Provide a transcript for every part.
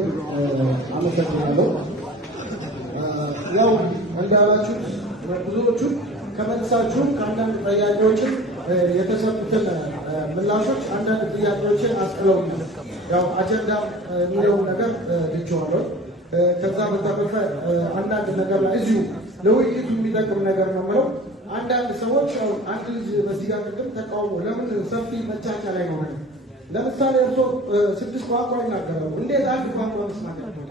ይስጥልኝ። አመሰግናለሁ። ያው እንዳላችሁት ብዙዎቹ ከመልሳችሁም ከአንዳንድ ጥያቄዎችን የተሰጡትን ምላሾች አንዳንድ ጥያቄዎችን አስጥለውኛል። ያው አጀንዳ የሚለውን ነገር ልጅዋለሁ። ከዛ በተረፈ አንዳንድ ነገር ላይ እዚሁ ለውይይቱ የሚጠቅም ነገር ነው የምለው። አንዳንድ ሰዎች ያው አንድ ልጅ በዚህ ጋር ቅድም ተቃውሞ ለምን ሰፊ መቻቻ ላይ ነው ማለት ለምሳሌ እርሶ 6 ቋንቋ ይናገራሉ። እንዴት አንድ ቋንቋ መስማት ያልቻለ?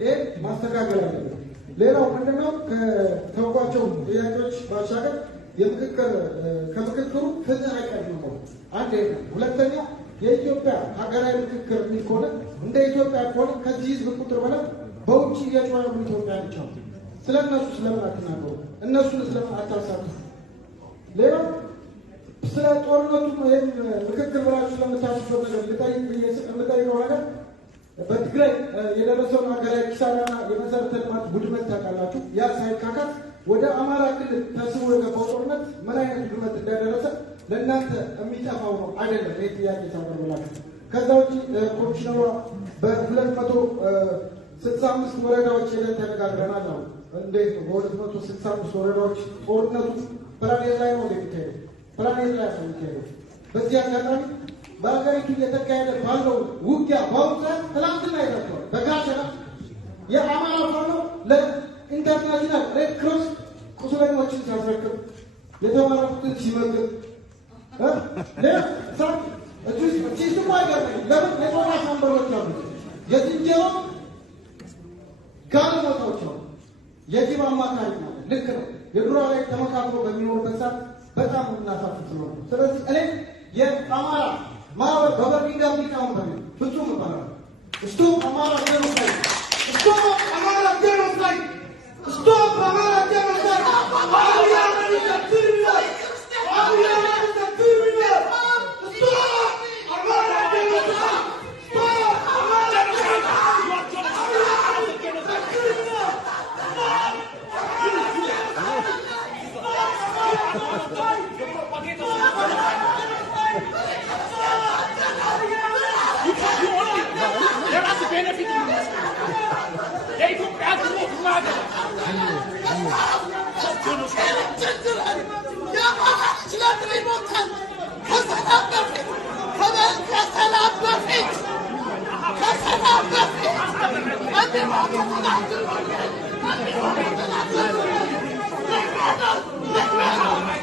ይሄ ማስተካከል አለበት። ሌላው ምንድነው ከተወቋቸው ጥያቄዎች ባሻገር ከምክክሩ ፍትህ አይቀርም ነው አንድ። ሁለተኛ የኢትዮጵያ ሀገራዊ ምክክር የሚል ከሆነ እንደ ኢትዮጵያ ከሆነ ከዚህ ህዝብ ቁጥር በላይ በውጭ የጮኸ ኢትዮጵያ ናቸው። ስለ እነሱ ስለምን አትናገሩ? እነሱን ስለምን አታሳትፉ? ሌላው ስለ ጦርነቱ ይህን ምክክር ብላችሁ ስለምታስቡት ነገር ልጠይቀው ነገር በትግራይ የደረሰውን ሀገራዊ ኪሳራና የመሰረተ ልማት ውድመት ታውቃላችሁ። ያ ሳይካካት ወደ አማራ ክልል ተስቦ የገባው ጦርነት ምን አይነት ውድመት እንዳደረሰ ለእናንተ የሚጠፋው ነው አይደለም? ይህ ጥያቄ ታቀርብላችሁ። ከዛ ውጭ ኮሚሽነሯ በ265 ወረዳዎች ሄደን ተነጋግረናል አሉ። እንዴት ነው በ265 ወረዳዎች ጦርነቱ ፕላኔት ላይ ነው የሚካሄደው? ፕላኔት ላይ ነው የሚካሄደው። በዚህ አጋጣሚ በሀገሪቱ እየተካሄደ ባለው ውጊያ በአሁኑ ሰዓት ትናንትና ይላቸዋል በጋሸና የአማራ ፋኖ ለኢንተርናሽናል ሬድ ክሮስ ቁስለኞችን ሲያስረክብ የተማረኩትን ሲመግብ ቺስሙ አይገርመኝ። ለምን የጦር ሳንበሮች አሉ፣ የዝንጀሮ ጋለሞታዎች አሉ፣ የጅብ አማካሪ ነው። ልክ ነው። የዱራ ላይ ተመካክሮ በሚኖርበት ሰዓት በጣም እናሳፍት ነው። ስለዚህ እኔ የአማራ ማህበር በበርሚንጋም ሊቃውን በሚል ፍጹም ይባላል ስቶፕ አማራ ጄኖሳይድ፣ ስቶፕ አማራ ጄኖሳይድ፣ ስቶፕ አማራ ጄኖሳይድ። አብይ አህመድ is a criminal. አብይ አህመድ is a criminal. ስቶፕ አማራ ጄኖሳይድ፣ ስቶፕ አማራ ጄኖሳይድ። Let's go.